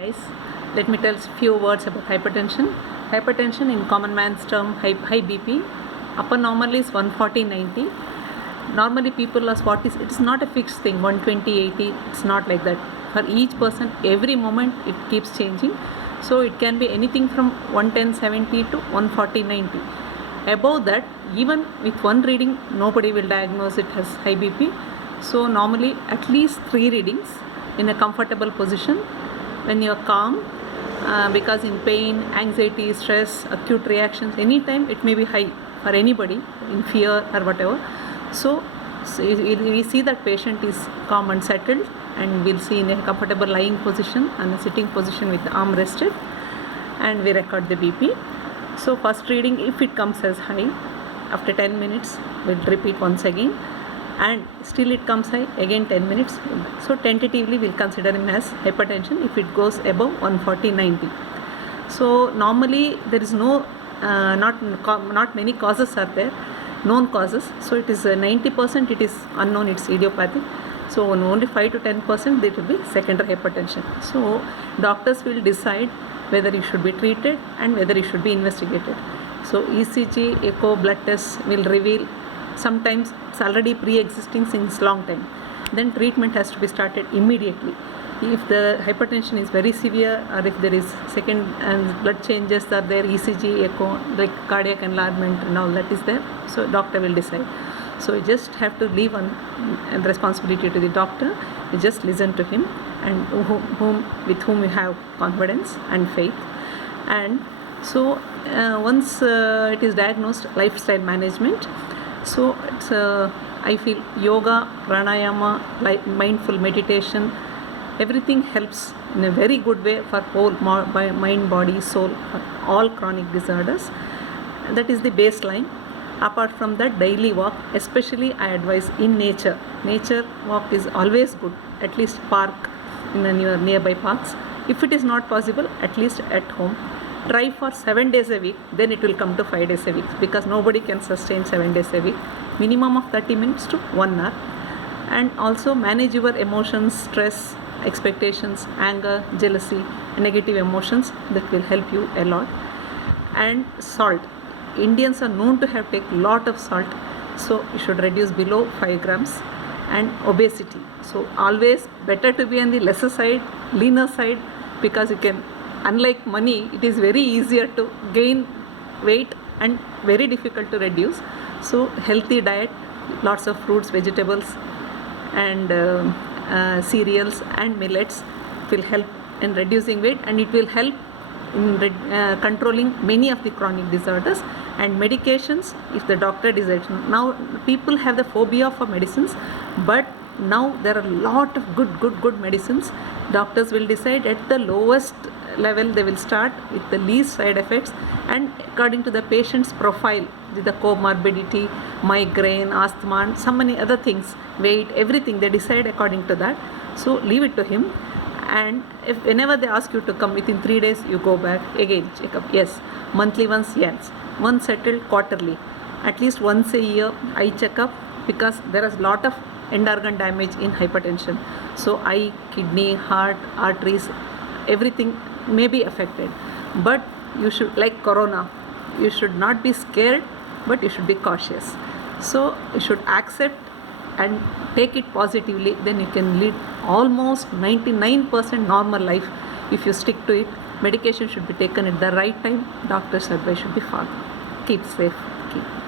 Guys, let me tell few words about hypertension. Hypertension in common man's term, high BP. Upper normal is 140/90. Normally people ask what is, it's not a fixed thing, 120/80, it's not like that. For each person, every moment it keeps changing. So it can be anything from 110/70 to 140/90. Above that, even with one reading, nobody will diagnose it as high BP. So normally at least 3 readings in a comfortable position when you are calm, because in pain, anxiety, stress, acute reactions, anytime it may be high for anybody, in fear or whatever. So we see that patient is calm and settled, and we'll see in a comfortable lying position and a sitting position with the arm rested, and we record the BP. So first reading, if it comes as high, after 10 minutes we'll repeat once again, and still it comes high, again 10 minutes. So tentatively we'll consider him as hypertension if it goes above 140/90. So normally there is no not many causes are there, known causes. So it is 90% it is unknown, it's idiopathic. So only 5 to 10% it will be secondary hypertension. So doctors will decide whether it should be treated and whether it should be investigated. So ECG, echo, blood tests will reveal. Sometimes it's already pre-existing since long time. Then treatment has to be started immediately. If the hypertension is very severe, or if there is second and blood changes are there, ECG, echo, like cardiac enlargement and all that is there, so doctor will decide. So you just have to leave the responsibility to the doctor. You just listen to him, and with whom you have confidence and faith. And so once it is diagnosed, lifestyle management. So it's I feel yoga, pranayama, like mindful meditation, everything helps in a very good way for whole mind, body, soul, for all chronic disorders. That is the baseline. Apart from that, daily walk, especially I advise in nature. Nature walk is always good. At least park in your nearby parks. If it is not possible, at least at home. Try for 7 days a week, then it will come to 5 days a week, because nobody can sustain 7 days a week. Minimum of 30 minutes to 1 hour. And also manage your emotions, stress, expectations, anger, jealousy, negative emotions. That will help you a lot. And salt. Indians are known to have take lot of salt, so you should reduce below 5 grams. And obesity. So always better to be on the lesser side, leaner side, because you can, unlike money, it is very easier to gain weight and very difficult to reduce. So healthy diet, lots of fruits, vegetables, and cereals and millets will help in reducing weight, and it will help in controlling many of the chronic disorders. And medications, if the doctor decides. Now people have the phobia for medicines, but now there are a lot of good medicines. Doctors will decide at the lowest level, they will start with the least side effects, and according to the patient's profile, the comorbidity, migraine, asthma, and so many other things, weight, everything, they decide according to that. So leave it to him. And if whenever they ask you to come within 3 days, you go back again, check up. Yes, monthly once, yes, once settled, quarterly, at least once a year eye checkup, because there is lot of end organ damage in hypertension. So eye, kidney, heart, arteries, everything may be affected. But you should, like corona, you should not be scared, but you should be cautious. So you should accept and take it positively, then you can lead almost 99% normal life if you stick to it. Medication should be taken at the right time. Doctor's advice should be followed. Keep safe. Keep.